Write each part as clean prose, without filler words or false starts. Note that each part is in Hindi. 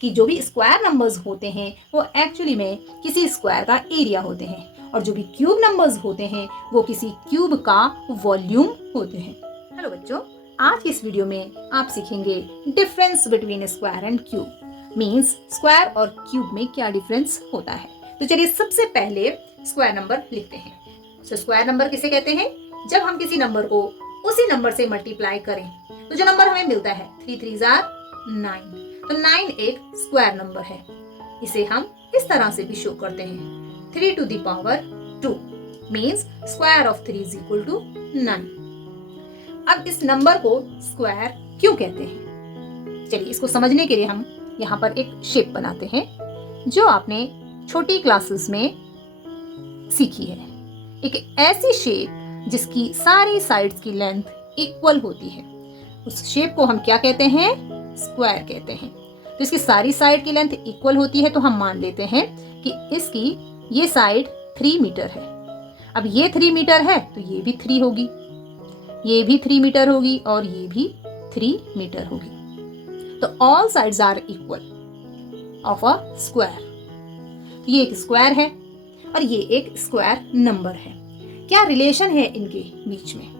कि जो भी स्क्वायर नंबर्स होते हैं वो एक्चुअली में किसी स्क्वायर का एरिया होते हैं और जो भी क्यूब नंबर्स होते हैं वो किसी क्यूब का वॉल्यूम होते हैं। हेलो बच्चों, आज की इस वीडियो में आप सीखेंगे difference between square and cube. Means square और क्यूब में क्या डिफरेंस होता है। तो चलिए सबसे पहले स्क्वायर नंबर लिखते हैं। तो स्क्वायर नंबर किसे कहते हैं? जब हम किसी नंबर को उसी नंबर से मल्टीप्लाई करें तो जो नंबर हमें मिलता है 3 3 9। तो 9 एक स्क्वायर नंबर है। इसे हम इस तरह से भी शो करते हैं 3 to the power 2 means square of 3 is equal to 9। अब इस नंबर को स्क्वायर क्यों कहते हैं? चलिए इसको समझने के लिए हम यहाँ पर एक शेप बनाते हैं जो आपने छोटी क्लासेस में सीखी है। एक ऐसी शेप जिसकी सारी साइड्स की लेंथ इक्वल होती है, उस शेप को हम क्या कहते हैं? स्क्वायर कहते हैं। तो इसकी सारी साइड की लेंथ इक्वल होती है तो हम मान लेते हैं कि इसकी ये साइड 3 मीटर है। अब ये 3 मीटर है तो ये भी 3 होगी, ये भी 3 मीटर होगी और ये भी 3 मीटर होगी। तो all sides are equal of a square. तो ये एक स्क्वायर है और ये एक स्क्वायर नंबर है। क्या रिलेशन है इनके बीच में?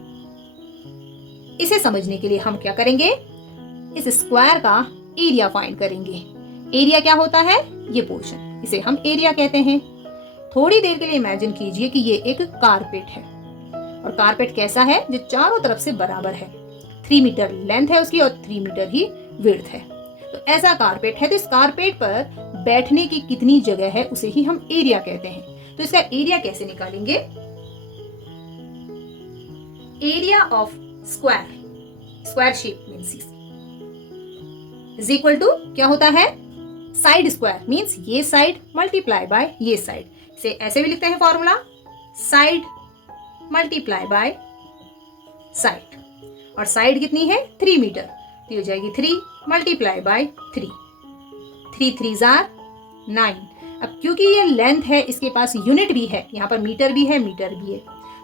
इसे समझने के लिए हम क्या करेंगे? इस स्क्वायर का एरिया फाइंड करेंगे। एरिया क्या होता है? ये पोर्शन, इसे हम एरिया कहते हैं। थोड़ी देर के लिए इमेजिन कीजिए कि ये एक कारपेट है और कारपेट कैसा है? जो चारों तरफ से बराबर है। 3 मीटर लेंथ है उसकी और 3 मीटर ही विड्थ है। तो ऐसा कारपेट है। तो इस कारपेट पर बैठने की कितनी जगह है उसे ही हम एरिया कहते हैं। तो इसका एरिया कैसे निकालेंगे? Area of square shape means is equal to क्या होता है? साइड स्क्वायर मींस ये साइड मल्टीप्लाई बाय ये साइड। इसे ऐसे भी लिखते हैं formula, side multiply by side. और साइड कितनी है? 3 मीटर, तो हो जाएगी 3 मल्टीप्लाई बाय 3। 3 3 9। अब क्योंकि ये लेंथ है इसके पास यूनिट भी है, यहाँ पर मीटर भी है मीटर भी है,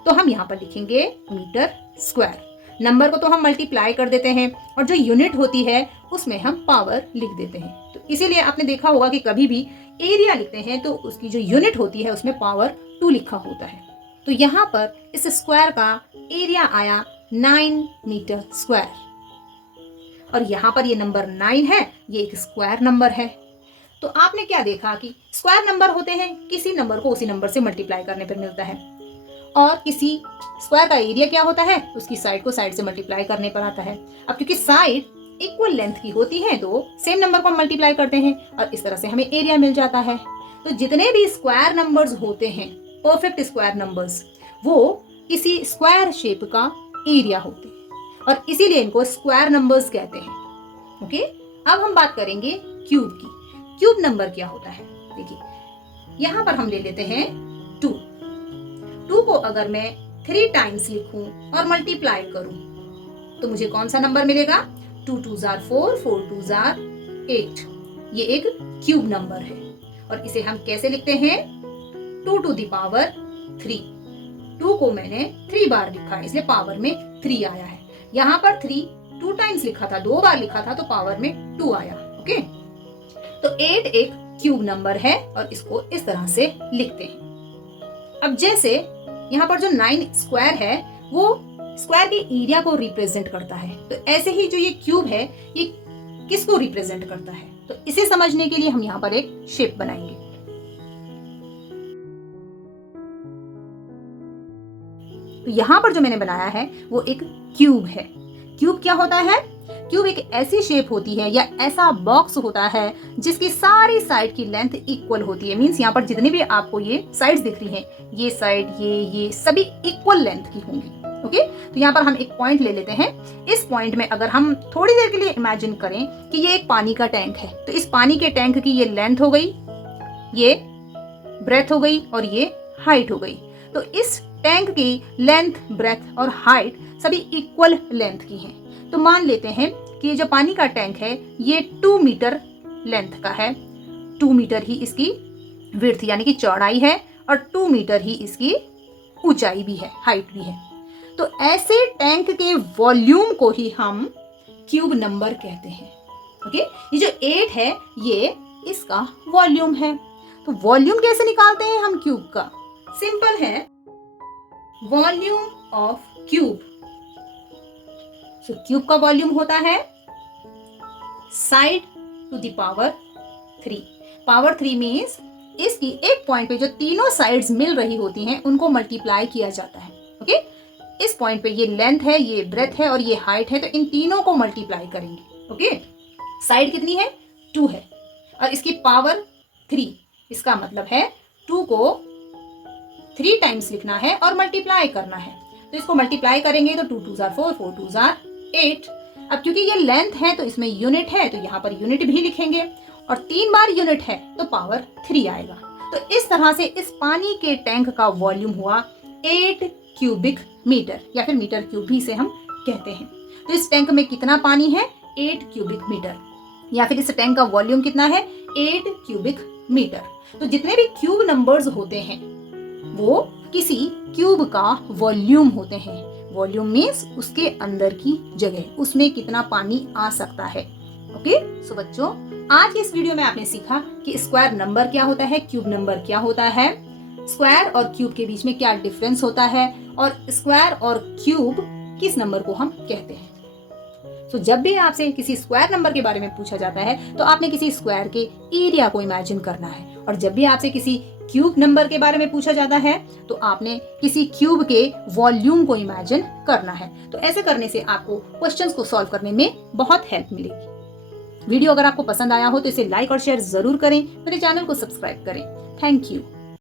तो हम यहाँ पर लिखेंगे मीटर स्क्वायर। नंबर को तो हम मल्टीप्लाई कर देते हैं और जो यूनिट होती है उसमें हम पावर लिख देते हैं। तो इसीलिए आपने देखा होगा कि कभी भी एरिया लिखते हैं तो उसकी जो यूनिट होती है उसमें पावर 2 लिखा होता है। तो यहाँ पर इस स्क्वायर का एरिया आया 9 मीटर स्क्वायर और यहाँ पर ये नंबर 9 है, ये एक स्क्वायर नंबर है। तो आपने क्या देखा कि स्क्वायर नंबर होते हैं किसी नंबर को उसी नंबर से मल्टीप्लाई करने पर मिलता है, और किसी स्क्वायर का एरिया क्या होता है? उसकी साइड को साइड से मल्टीप्लाई करने पर आता है। अब क्योंकि साइड इक्वल लेंथ की होती है तो सेम नंबर को हम मल्टीप्लाई करते हैं और इस तरह से हमें एरिया मिल जाता है। तो जितने भी स्क्वायर नंबर्स होते हैं, परफेक्ट स्क्वायर नंबर्स, वो किसी स्क्वायर शेप का एरिया होते हैं और इसीलिए इनको स्क्वायर नंबर्स कहते हैं। ओके, अब हम बात करेंगे क्यूब की। क्यूब नंबर क्या होता है? देखिए यहाँ पर हम ले लेते हैं 2 को अगर मैं 3 टाइम्स लिखूं और मल्टीप्लाई करूं तो मुझे कौन सा नंबर मिलेगा? 2 2 4, 4 2 8। ये एक क्यूब नंबर है और इसे हम कैसे लिखते हैं? 2 to the power 3। 2 को मैंने 3 बार लिखा है इसलिए पावर में 3 आया है। यहाँ पर 3 2 टाइम्स लिखा था, 2 बार लिखा था तो पावर में 2 आया। ओके, तो 8 एक क्यूब नंबर है और इसको इस तरह से लिखते हैं। अब जैसे यहाँ पर जो 9 स्क्वायर है वो स्क्वायर के एरिया को रिप्रेजेंट करता है, तो ऐसे ही जो ये क्यूब है ये किसको रिप्रेजेंट करता है? तो इसे समझने के लिए हम यहाँ पर एक शेप बनाएंगे। तो यहाँ पर जो मैंने बनाया है वो एक क्यूब है। क्यूब क्या होता है? क्यूब एक ऐसी शेप होती है या ऐसा बॉक्स होता है जिसकी सारी साइड की लेंथ इक्वल होती है। मींस यहाँ पर जितनी भी आपको ये साइड्स दिख रही हैं, ये साइड ये सभी इक्वल लेंथ की होंगी। ओके, तो यहाँ पर हम एक पॉइंट ले लेते हैं। इस पॉइंट में अगर हम थोड़ी देर के लिए इमेजिन करें कि ये एक पानी का टैंक है, तो इस पानी के टैंक की ये लेंथ हो गई, ये ब्रेथ हो गई और ये हाइट हो गई। तो इस टैंक की लेंथ, ब्रेथ और हाइट सभी इक्वल लेंथ की हैं। तो मान लेते हैं कि ये जो पानी का टैंक है ये 2 मीटर लेंथ का है, 2 मीटर ही इसकी विड्थ यानी कि चौड़ाई है और 2 मीटर ही इसकी ऊंचाई भी है, हाइट भी है। तो ऐसे टैंक के वॉल्यूम को ही हम क्यूब नंबर कहते हैं। ओके, ये जो 8 है ये इसका वॉल्यूम है। तो वॉल्यूम कैसे निकालते हैं हम क्यूब का? सिंपल है, वॉल्यूम ऑफ क्यूब। तो क्यूब का वॉल्यूम होता है side to the power 3। Power 3 means इसकी एक पॉइंट पे जो तीनों साइड्स मिल रही होती हैं उनको मल्टीप्लाई किया जाता है। ओके, इस पॉइंट पे ये लेंथ है, ये ब्रेथ है और ये हाइट है, तो इन तीनों को मल्टीप्लाई करेंगे। ओके, साइड कितनी है? 2 है और इसकी पावर 3, इसका मतलब है 2 को 3 टाइम्स लिखना है और मल्टीप्लाई करना है। तो इसको मल्टीप्लाई करेंगे तो 2 2 जार 4, 4 2 जार 8। अब क्योंकि ये लेंथ है तो इसमें यूनिट है, तो यहाँ पर यूनिट भी लिखेंगे और 3 बार यूनिट है तो पावर 3 आएगा। तो इस तरह से इस पानी के टैंक का वॉल्यूम हुआ 8 क्यूबिक मीटर, या फिर मीटर क्यूब भी इसे हम कहते हैं। तो इस टैंक में कितना पानी है? 8 क्यूबिक मीटर, या फिर इस टैंक का वॉल्यूम कितना है? 8 क्यूबिक मीटर। तो जितने भी क्यूब नंबर्स होते हैं वो किसी क्यूब का वॉल्यूम होते हैं। वॉल्यूम मीन्स उसके अंदर की जगह, उसमें कितना पानी आ सकता है। ओके, सो बच्चों, आज इस वीडियो में आपने सीखा कि स्क्वायर नंबर क्या होता है, क्यूब नंबर क्या होता है, स्क्वायर और क्यूब के बीच में क्या डिफरेंस होता है, और स्क्वायर और क्यूब किस नंबर को हम कहते हैं। तो जब भी आपसे किसी स्क्वायर नंबर के बारे में पूछा जाता है तो आपने किसी स्क्वायर के एरिया को इमेजिन करना है, और जब भी आपसे किसी क्यूब नंबर के बारे में पूछा जाता है तो आपने किसी क्यूब के वॉल्यूम को इमेजिन करना है। तो ऐसे करने से आपको क्वेश्चंस को सॉल्व करने में बहुत हेल्प मिलेगी। वीडियो अगर आपको पसंद आया हो तो इसे लाइक और शेयर जरूर करें, मेरे चैनल को सब्सक्राइब करें। Thank you.